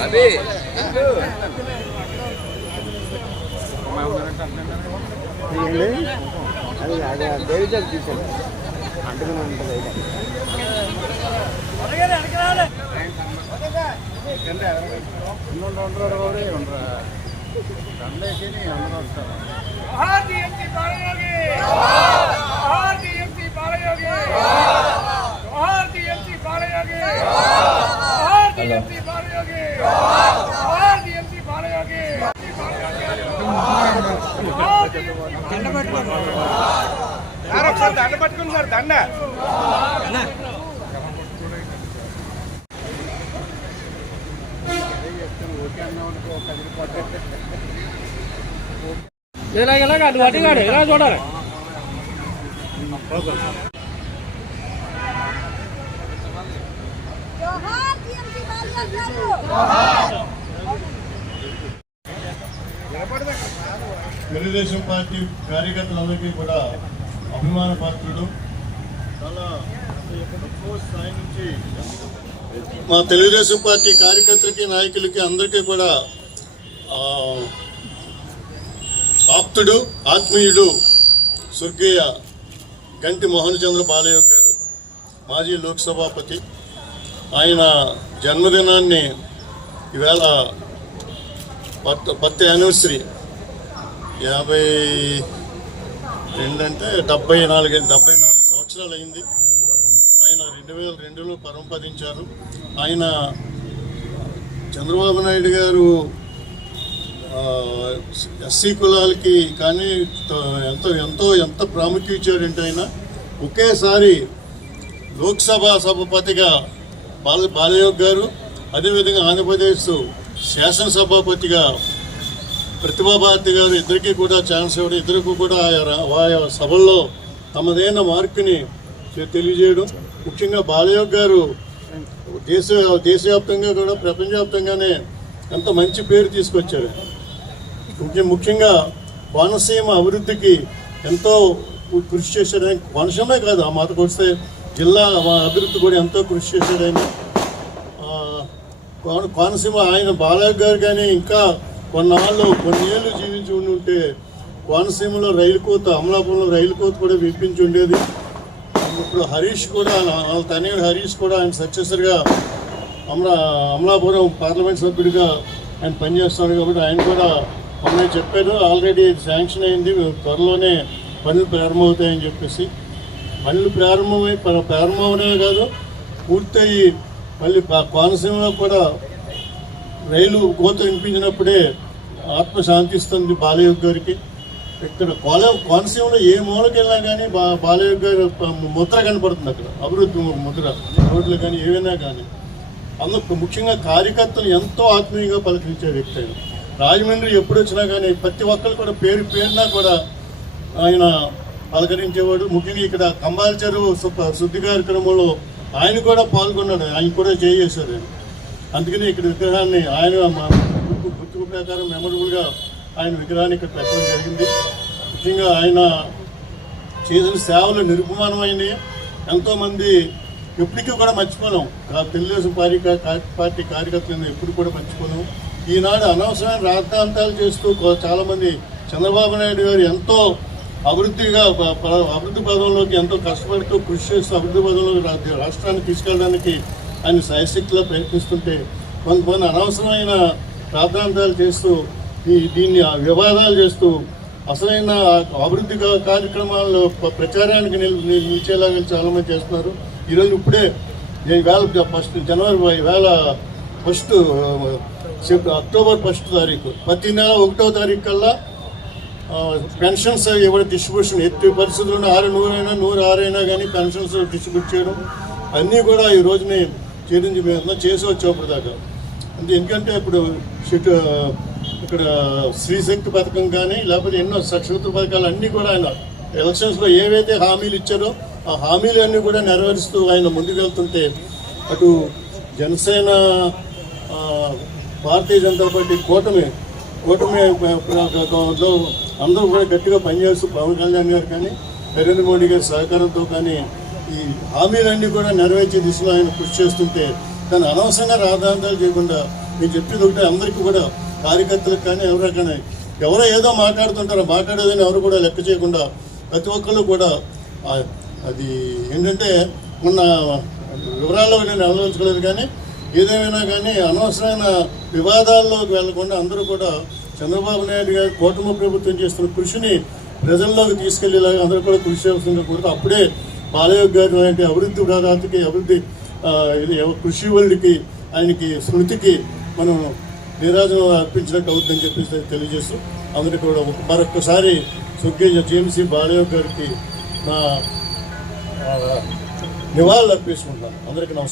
అదే తీయండి అది అది దేవిచారు తీసాను అంటుకుని ఉంటుంది అయితే భారతీయంతి బాలయోగి భారతీయంతి బాలయోగి భారతీయంతి బాలయోగి ఒకసారి దండ పట్టుకుని సార్ దండ ఇలా ఇలాగ అటు అటుగాడు ఇలా చూడాలి తెలుగుదేశం పార్టీ కార్యకర్తలందరికీ కూడా అభిమాన పాత్రుడు. చాలా తక్కువ స్థాయి నుంచి మా తెలుగుదేశం పార్టీ కార్యకర్తలకి నాయకులకి అందరికీ కూడా ఆ, ఆప్తుడు ఆత్మీయుడు స్వర్గీయ గంటి మోహన్ చంద్ర బాలయ్య గారు మాజీ లోక్సభాపతి. ఆయన జన్మదినాన్ని ఈవేళ బర్త్ బర్త్ యానివర్సరీ. యాభై రెండు అంటే డెబ్బై నాలుగు డెబ్బై నాలుగు సంవత్సరాలు అయింది. ఆయన రెండు వేల రెండులో పరంపదించారు ఆయన చంద్రబాబు నాయుడు గారు ఎస్సీ కులాలకి కానీ ఎంతో ఎంతో ఎంత ప్రాముఖ్యం ఇచ్చాడంటే ఆయన ఒకేసారి లోక్సభ సభపతిగా బాల బాలయోగ్ గారు అదేవిధంగా ఆంధ్రప్రదేశ్ శాసనసభాపతిగా ప్రతిభాభారతి గారు ఇద్దరికీ కూడా ఛాన్స్ ఇవ్వడం ఇద్దరికి కూడా ఆయా సభల్లో తమదైన మార్కుని తెలియజేయడం. ముఖ్యంగా బాలయోగ్ గారు దేశ దేశవ్యాప్తంగా కూడా ప్రపంచవ్యాప్తంగానే ఎంత మంచి పేరు తీసుకొచ్చారు. ముఖ్య ముఖ్యంగా కోనసీమ అభివృద్ధికి ఎంతో కృషి చేశాడని కోనసీమే కాదు ఆ మాతకు వస్తే జిల్లా అభివృద్ధి కూడా ఎంతో కృషి చేశాడని కోన కోనసీమ ఆయన బాలయ్య గారు కానీ ఇంకా కొన్నాళ్ళు కొన్నేళ్ళు జీవించి ఉండి ఉంటే కోనసీమలో రైలు కోత అమలాపురంలో రైలు కోత కూడా విప్పించి ఉండేది. ఇప్పుడు హరీష్ కూడా వాళ్ళ తనయుడు హరీష్ కూడా ఆయన సక్సెసర్గా అమలా అమలాపురం పార్లమెంట్ సభ్యుడిగా ఆయన పనిచేస్తున్నాడు కాబట్టి ఆయన కూడా మొన్న చెప్పారు ఆల్రెడీ శాంక్షన్ అయింది త్వరలోనే పనులు ప్రారంభమవుతాయని చెప్పేసి. మళ్ళీ ప్రారంభమై ప్రారంభమనే కాదు పూర్తయి మళ్ళీ కోనసీమలో కూడా రైలు కోత వినిపించినప్పుడే ఆత్మ శాంతిస్తుంది బాలయ్య గారికి. ఇక్కడ కోల కోనసీమలో ఏ మూలకి వెళ్ళినా కానీ బా బాలయ్య గారు ముద్ర కనపడుతుంది అక్కడ. అభివృద్ధి ముద్ర. రోడ్లు కానీ ఏవైనా కానీ అందుకు ముఖ్యంగా కార్యకర్తలు ఎంతో ఆత్మీయంగా పలకరించే వ్యక్తి ఆయన. రాజమండ్రి ఎప్పుడు వచ్చినా కానీ ప్రతి ఒక్కరు కూడా పేరు పేరునా కూడా ఆయన పలకరించేవాడు ముఖ్యంగా ఇక్కడ కంబాల చెరువు శుద్ధి కార్యక్రమంలో ఆయన కూడా పాల్గొన్నాడు. ఆయన కూడా చేశారు అందుకని ఇక్కడ విగ్రహాన్ని ఆయన గుర్తు గుర్తుకు ప్రకారం మెమరబుల్గా ఆయన విగ్రహాన్ని ఇక్కడ పెట్టడం జరిగింది. ముఖ్యంగా ఆయన చేసిన సేవలు నిరుపమానమైనవి. ఎంతోమంది ఎప్పటికీ కూడా మర్చిపోలేం. తెలుగుదేశం పార్టీ పార్టీ కార్యకర్తలను ఎప్పుడు కూడా మర్చిపోలేం. ఈనాడు అనవసరమైన రాద్ధాంతాలు చేస్తూ చాలామంది చంద్రబాబు నాయుడు గారు ఎంతో అభివృద్ధిగా ప- అభివృద్ధి పదంలోకి ఎంతో కష్టపడుతూ కృషి చేస్తూ అభివృద్ధి పదంలోకి రాష్ట్రాన్ని తీసుకెళ్ళడానికి ఆయన శాయశక్తిలో ప్రయత్నిస్తుంటే కొంతమంది అనవసరమైన ప్రార్థాంతాలు చేస్తూ ఈ దీన్ని వివాదాలు చేస్తూ అసలైన అభివృద్ధి కార్యక్రమాల్లో ప్రచారానికి నిల్- నిలిచేలాగా చాలా మంది చేస్తున్నారు. ఈరోజు ఇప్పుడే నేను వేల ఫస్ట్ జనవరి వేల ఫస్ట్ అక్టోబర్ ఫస్ట్ తారీఖు. ప్రతి నెల ఒకటో తారీఖు కల్లా పెన్షన్స్ ఇవ్వడం డిస్ట్రిబ్యూషన్ ఎట్టి పరిస్థితుల్లో ఆరు నూరైనా నూరు ఆరైనా కానీ పెన్షన్స్ డిస్ట్రిబ్యూట్ చేయడం అన్నీ కూడా ఈ రోజుని చేరించి మేము చేసి వచ్చేప్పుడు దాకా అంటే ఎందుకంటే ఇప్పుడు షెట్ ఇక్కడ శ్రీశక్తి పథకం కానీ లేకపోతే ఎన్నో సక్షమిత పథకాలు అన్నీ కూడా ఆయన ఎలక్షన్స్లో ఏవైతే హామీలు ఇచ్చారో ఆ హామీలు అన్నీ కూడా నెరవేరుస్తూ ఆయన ముందుకెళ్తుంటే అటు జనసేన భారతీయ జనతా పార్టీ కూటమి కూటమి లో అందరూ కూడా గట్టిగా పనిచేస్తూ పవన్ కళ్యాణ్ గారు కానీ నరేంద్ర మోడీ గారి సహకారంతో కానీ ఈ హామీలన్నీ కూడా నెరవేర్చే దిశలో ఆయన కృషి చేస్తుంటే దాన్ని అనవసరంగా రాద్ధాంతాలు చేయకుండా నేను చెప్పేది ఒకటే అందరికీ కూడా కార్యకర్తలకు కానీ ఎవరో కానీ ఎవరో ఏదో మాట్లాడుతుంటారో మాట్లాడేదని ఎవరు కూడా లెక్క చేయకుండా ప్రతి ఒక్కళ్ళు కూడా అది ఏంటంటే మొన్న వివరాల్లో నేను వెళ్ళదలుచుకోలేదు కానీ ఏదేమైనా కానీ అనవసరమైన వివాదాల్లోకి వెళ్ళకుండా అందరూ కూడా చంద్రబాబు నాయుడు గారు కూటమి ప్రభుత్వం చేస్తున్న కృషిని ప్రజల్లోకి తీసుకెళ్ళేలాగా అందరూ కూడా కృషి చేస్తుంది కూడా అప్పుడే బాలయోగ్ గారు లాంటి అభివృద్ధి రాతికి అభివృద్ధి ఇది కృషి వాళ్ళకి ఆయనకి స్మృతికి మనం నీరాజనం అర్పించినట్టు అవుతుందని చెప్పేసి తెలియజేస్తూ అందరికీ కూడా మరొకసారి మరొక్కసారి స్వర్గీయ జేఎంసీ బాలయోగ్ గారికి నా నివాళులు అర్పించుకుంటాను అందరికీ నమస్కారం.